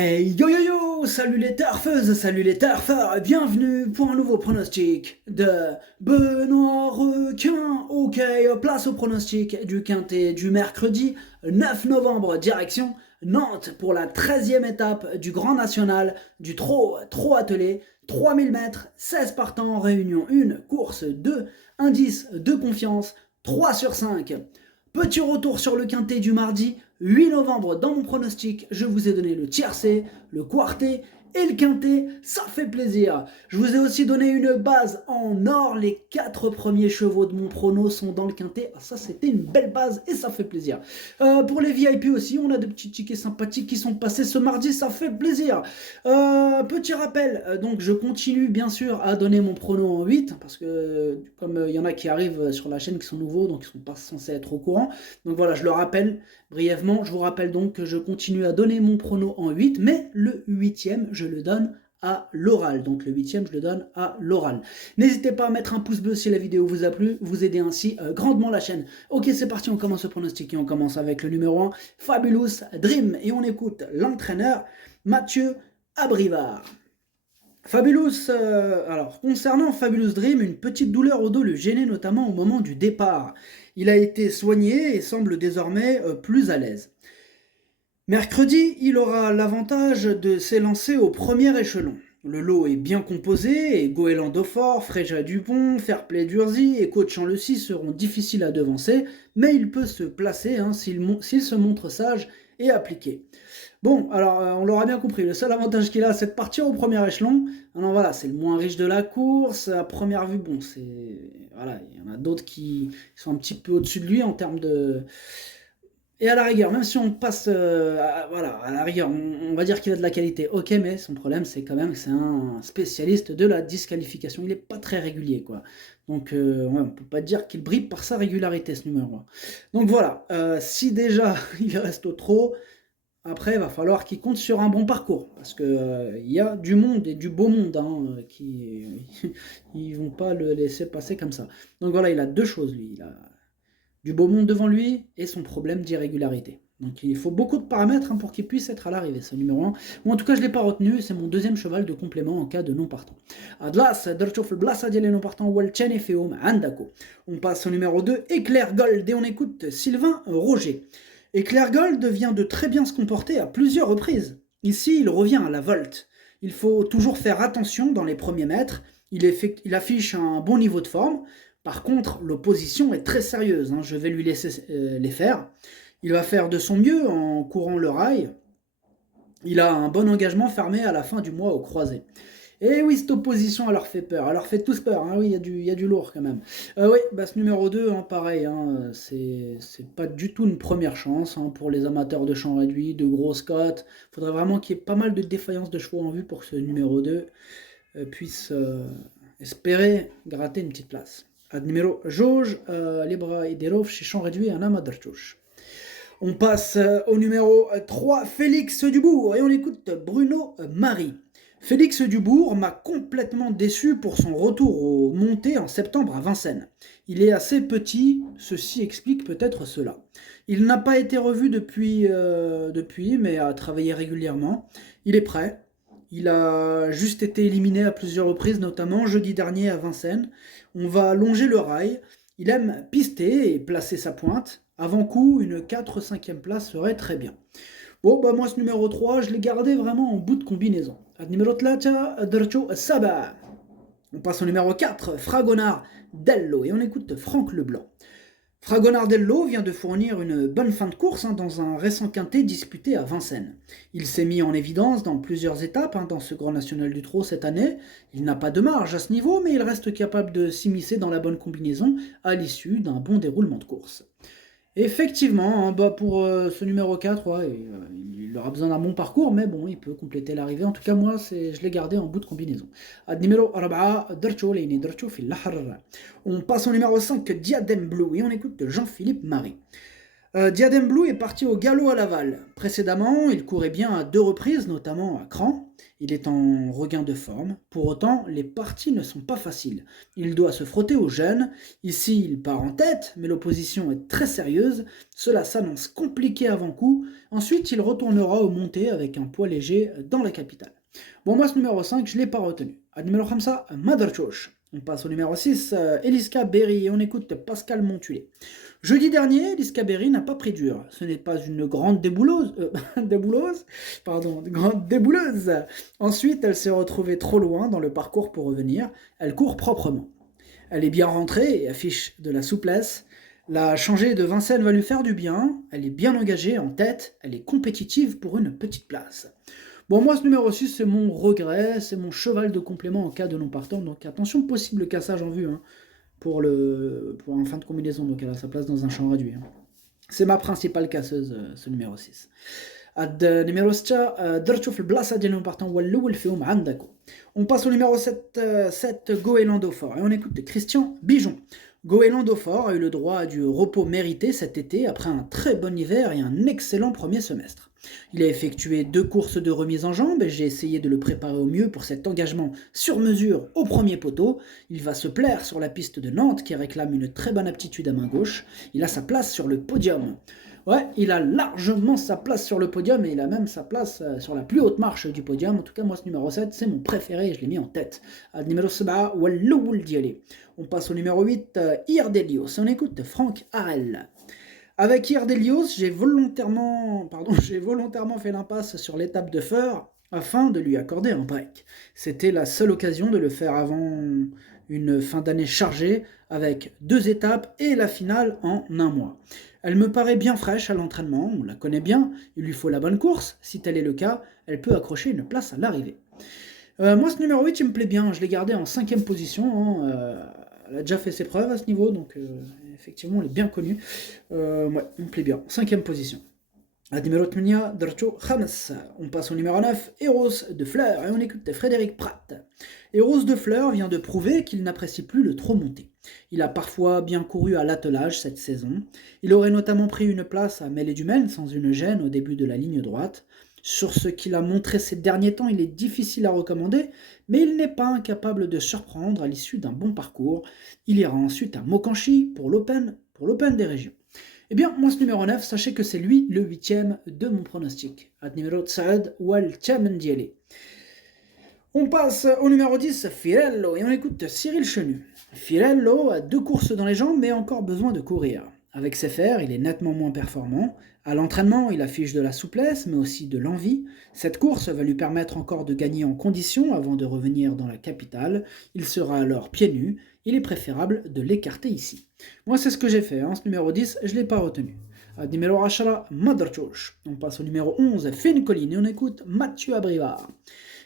Hey yo yo yo, salut les turfeuses, salut les turfeurs, bienvenue pour un nouveau pronostic de Benoît Requin. Ok, place au pronostic du quintet du mercredi 9 novembre, direction Nantes pour la 13e étape du Grand National du trot attelé, 3000 mètres, 16 partants, réunion 1, course 2, indice de confiance, 3 sur 5. Petit retour sur le quintet du mardi 8 novembre. Dans mon pronostic, je vous ai donné le tiercé, le quarté et le quintet. Ça fait plaisir. Je vous ai aussi donné une base en or. Les 4 premiers chevaux de mon prono sont dans le quintet. Ah, ça, c'était une belle base et ça fait plaisir. Pour les VIP aussi, on a des petits tickets sympathiques qui sont passés ce mardi. Ça fait plaisir. Petit rappel, donc je continue bien sûr à donner mon prono en 8 parce que comme il y en a qui arrivent sur la chaîne qui sont nouveaux, donc ils sont pas censés être au courant. Donc voilà, je le rappelle brièvement. Je vous rappelle donc que je continue à donner mon prono en 8, mais le 8e, je le donne à l'oral. Donc le 8e, je le donne à l'oral. N'hésitez pas à mettre un pouce bleu si la vidéo vous a plu, vous aidez ainsi grandement la chaîne. Ok, c'est parti, on commence le pronostic et on commence avec le numéro 1, Fabulous Dream. Et on écoute l'entraîneur Mathieu Abrivard. Fabulous, alors concernant Fabulous Dream, une petite douleur au dos le gênait notamment au moment du départ. Il a été soigné et semble désormais plus à l'aise. Mercredi, il aura l'avantage de s'élancer au premier échelon. Le lot est bien composé et Goéland Dauphin, Fréja Dupont, Fairplay Durzi et Coach Le 6 seront difficiles à devancer, mais il peut se placer s'il se montre sage et appliqué. Bon, alors on l'aura bien compris, le seul avantage qu'il a, c'est de partir au premier échelon. Alors voilà, c'est le moins riche de la course. À première vue, bon, voilà, il y en a d'autres qui sont un petit peu au-dessus de lui en termes de. Et à la rigueur, même si on passe, voilà, à la rigueur, on va dire qu'il a de la qualité, ok, mais son problème, c'est quand même que c'est un spécialiste de la disqualification. Il n'est pas très régulier, quoi. Donc, ouais, on peut pas dire qu'il brille par sa régularité, ce numéro 1. Donc voilà, si déjà il reste au trot, après, il va falloir qu'il compte sur un bon parcours, parce que il y a du monde et du beau monde qui ils vont pas le laisser passer comme ça. Donc voilà, il a deux choses, lui. Il a du beau monde devant lui et son problème d'irrégularité. Donc il faut beaucoup de paramètres pour qu'il puisse être à l'arrivée, ce numéro 1. Ou en tout cas, je ne l'ai pas retenu, c'est mon deuxième cheval de complément en cas de non partant. Adlas, Derchof, Blassa, les non partants, Walchen et Feum, Andako. On passe au numéro 2, Éclair Gold, et on écoute Sylvain Roger. Éclair Gold vient de très bien se comporter à plusieurs reprises. Ici, il revient à la volte. Il faut toujours faire attention dans les premiers mètres. Il affiche un bon niveau de forme. Par contre, l'opposition est très sérieuse. Je vais lui laisser les faire. Il va faire de son mieux en courant le rail. Il a un bon engagement fermé à la fin du mois au croisé. Et oui, cette opposition, elle leur fait peur. Elle leur fait tous peur. Oui, il y a du lourd quand même. Oui, ce numéro 2, pareil. C'est pas du tout une première chance pour les amateurs de champ réduit, de grosses cotes. Il faudrait vraiment qu'il y ait pas mal de défaillances de chevaux en vue pour que ce numéro 2 puisse espérer gratter une petite place. Ad numéro Jauge, Libra Iderov chez champ réduit, un Amadarchouch. On passe au numéro 3, Félix Dubourg, et on écoute Bruno Marie. Félix Dubourg m'a complètement déçu pour son retour aux montées en septembre à Vincennes. Il est assez petit, ceci explique peut-être cela. Il n'a pas été revu depuis, mais a travaillé régulièrement. Il est prêt. Il a juste été éliminé à plusieurs reprises, notamment jeudi dernier à Vincennes. On va longer le rail. Il aime pister et placer sa pointe. Avant coup, une 4-5e place serait très bien. Bon, moi, ce numéro 3, je l'ai gardé vraiment en bout de combinaison. Numéro 3, Dercho Saba. On passe au numéro 4, Fragonard Dello. Et on écoute Franck Leblanc. Fragonard Dello vient de fournir une bonne fin de course dans un récent quintet disputé à Vincennes. Il s'est mis en évidence dans plusieurs étapes dans ce Grand National du Trot cette année. Il n'a pas de marge à ce niveau, mais il reste capable de s'immiscer dans la bonne combinaison à l'issue d'un bon déroulement de course. Effectivement, pour ce numéro 4, il aura besoin d'un bon parcours, mais bon, il peut compléter l'arrivée. En tout cas, moi, je l'ai gardé en bout de combinaison. Numéro 4, On passe au numéro 5, Diadème Blue, et on écoute Jean-Philippe Marie. Diadem Blue est parti au galop à Laval. Précédemment, il courait bien à 2 reprises, notamment à Cran. Il est en regain de forme. Pour autant, les parties ne sont pas faciles. Il doit se frotter aux jeunes. Ici, il part en tête, mais l'opposition est très sérieuse. Cela s'annonce compliqué avant coup. Ensuite, il retournera au monté avec un poids léger dans la capitale. Bon, moi, ce numéro 5, je ne l'ai pas retenu. À numéro 5, Madarchosh. On passe au numéro 6, Eliska Berry, et on écoute Pascal Montulé. Jeudi dernier, Eliska Berry n'a pas pris dur. Ce n'est pas une grande grande débouleuse. Ensuite, elle s'est retrouvée trop loin dans le parcours pour revenir. Elle court proprement. Elle est bien rentrée et affiche de la souplesse. La changée de Vincennes va lui faire du bien. Elle est bien engagée en tête. Elle est compétitive pour une petite place. Bon, moi, ce numéro 6, c'est mon regret, c'est mon cheval de complément en cas de non partant. Donc attention, possible cassage en vue pour un fin de combinaison. Donc elle a sa place dans un champ réduit. C'est ma principale casseuse, ce numéro 6. numéro 6, درتو البلاصه ديال non partant هو الاول فيهم عندكم. On passe au numéro 7, Goéland Dauphin, et on écoute Christian Bijon. Goéland Dauphin a eu le droit à du repos mérité cet été après un très bon hiver et un excellent premier semestre. Il a effectué 2 courses de remise en jambes et j'ai essayé de le préparer au mieux pour cet engagement sur mesure au premier poteau. Il va se plaire sur la piste de Nantes qui réclame une très bonne aptitude à main gauche. Il a sa place sur le podium. Ouais, il a largement sa place sur le podium et il a même sa place sur la plus haute marche du podium. En tout cas, moi, ce numéro 7, c'est mon préféré et je l'ai mis en tête. Numéro 7, on passe au numéro 8, Irdelios. On écoute Franck Harel. Avec Irdelios, j'ai volontairement fait l'impasse sur l'étape de Feur afin de lui accorder un break. C'était la seule occasion de le faire avant une fin d'année chargée avec 2 étapes et la finale en un mois. Elle me paraît bien fraîche à l'entraînement, on la connaît bien, il lui faut la bonne course, si tel est le cas, elle peut accrocher une place à l'arrivée. Moi ce numéro 8 il me plaît bien, je l'ai gardé en 5ème position, elle a déjà fait ses preuves à ce niveau, donc effectivement elle est bien connue. Ouais, il me plaît bien, 5ème position. Numéro 8, Darcho Khames. On passe au numéro 9, Eros de Fleur, et on écoute Frédéric Pratt. Eros de Fleur vient de prouver qu'il n'apprécie plus le trop monté. Il a parfois bien couru à l'attelage cette saison. Il aurait notamment pris une place à Mêlée-du-Maine sans une gêne au début de la ligne droite. Sur ce qu'il a montré ces derniers temps, il est difficile à recommander, mais il n'est pas incapable de surprendre à l'issue d'un bon parcours. Il ira ensuite à Mokanchi pour l'Open des régions. Eh bien, moi, ce numéro 9, sachez que c'est lui le 8ème de mon pronostic. Numéro Saad Wal Chamandiele. On passe au numéro 10, Firello, et on écoute Cyril Chenu. Firello a 2 courses dans les jambes, mais encore besoin de courir. Avec ses fers, il est nettement moins performant. À l'entraînement, il affiche de la souplesse, mais aussi de l'envie. Cette course va lui permettre encore de gagner en condition avant de revenir dans la capitale. Il sera alors pieds nus. Il est préférable de l'écarter ici. Moi, c'est ce que j'ai fait. Ce numéro 10, je ne l'ai pas retenu. Numéro 10, Madarchosh. On passe au numéro 11, Finn Collin, et on écoute Mathieu Abrivard.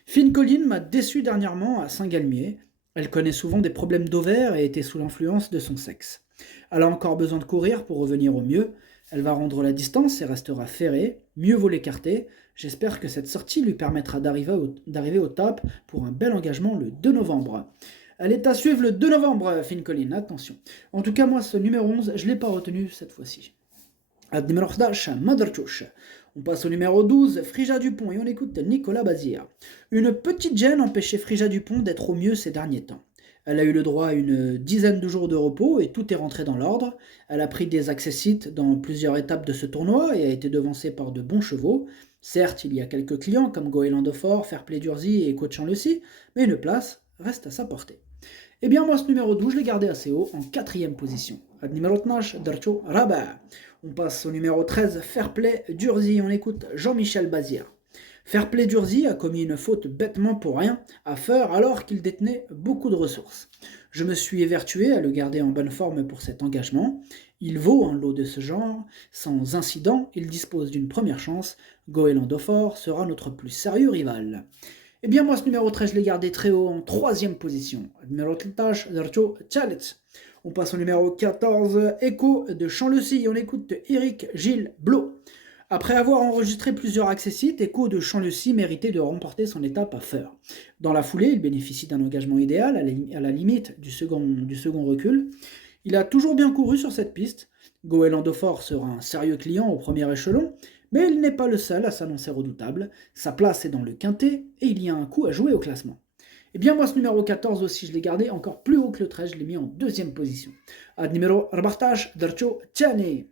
Finn Collin m'a déçu dernièrement à Saint-Galmier. Elle connaît souvent des problèmes d'ovaire et était sous l'influence de son sexe. Elle a encore besoin de courir pour revenir au mieux. Elle va rendre la distance et restera ferrée. Mieux vaut l'écarter. J'espère que cette sortie lui permettra d'arriver au top pour un bel engagement le 2 novembre. Elle est à suivre le 2 novembre, Finn Collin, attention. En tout cas, moi, ce numéro 11, je ne l'ai pas retenu cette fois-ci. Numéro 11, Madarchosh. On passe au numéro 12, Frija Dupont, et on écoute Nicolas Bazir. Une petite gêne empêchait Frija Dupont d'être au mieux ces derniers temps. Elle a eu le droit à une dizaine de jours de repos et tout est rentré dans l'ordre. Elle a pris des accessites dans plusieurs étapes de ce tournoi et a été devancée par de bons chevaux. Certes, il y a quelques clients comme Goéland Dauphin, Fairplay Durzy et Coach Lucy, mais une place reste à sa portée. Eh bien, moi, ce numéro 12, je l'ai gardé assez haut, en 4ème position. Numéro 12, Darcho Rabat. On passe au numéro 13, Fairplay Durzy. On écoute Jean-Michel Bazir. Fairplay Durzy a commis une faute bêtement pour rien à Feur alors qu'il détenait beaucoup de ressources. Je me suis évertué à le garder en bonne forme pour cet engagement. Il vaut un lot de ce genre. Sans incident, il dispose d'une première chance. Goéland Dauphin sera notre plus sérieux rival. Eh bien, moi, ce numéro 13, je l'ai gardé très haut, en 3ème position. Numéro 13, Darcho Chalet. On passe au numéro 14, Echo de Champ-le-Cy. On écoute Eric Gilles Blot. Après avoir enregistré plusieurs accessites, Echo de Champ-le-Cy méritait de remporter son étape à Feur. Dans la foulée, il bénéficie d'un engagement idéal à la limite du second recul. Il a toujours bien couru sur cette piste. Goéland Dauphin sera un sérieux client au premier échelon, mais il n'est pas le seul à s'annoncer redoutable. Sa place est dans le quintet et il y a un coup à jouer au classement. Et bien moi ce numéro 14 aussi je l'ai gardé encore plus haut que le 13, je l'ai mis en deuxième position. Ad numéro 14, Darcho Tchane.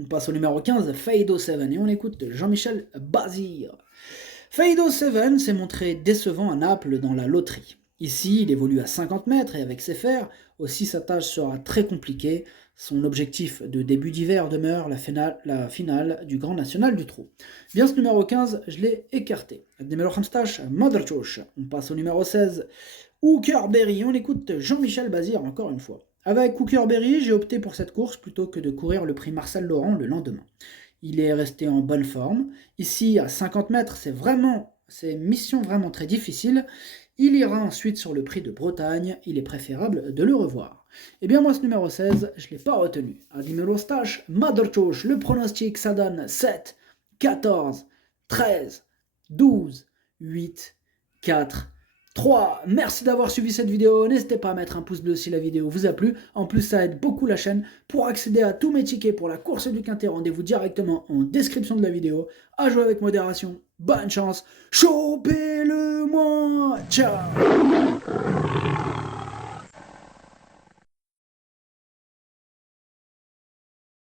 On passe au numéro 15, Feido 7 et on écoute Jean-Michel Bazir. Feido 7 s'est montré décevant à Naples dans la loterie. Ici, il évolue à 50 mètres et avec ses fers, aussi sa tâche sera très compliquée. Son objectif de début d'hiver demeure la finale du Grand National du Trot. Bien ce numéro 15, je l'ai écarté. Numéro 15, Motherchosh. On passe au numéro 16, Hookerberry. On écoute Jean-Michel Bazir encore une fois. Avec Hookerberry, j'ai opté pour cette course plutôt que de courir le prix Marcel Laurent le lendemain. Il est resté en bonne forme. Ici, à 50 mètres, c'est une mission vraiment très difficile. Il ira ensuite sur le prix de Bretagne. Il est préférable de le revoir. Et bien moi, ce numéro 16, je ne l'ai pas retenu. À numéro stage, Motherchosh, le pronostic, ça donne 7, 14, 13, 12, 8, 4, 3. Merci d'avoir suivi cette vidéo. N'hésitez pas à mettre un pouce bleu si la vidéo vous a plu. En plus, ça aide beaucoup la chaîne. Pour accéder à tous mes tickets pour la course du Quintet, rendez-vous directement en description de la vidéo. À jouer avec modération. Bonne chance. Chopez-le moi. Ciao.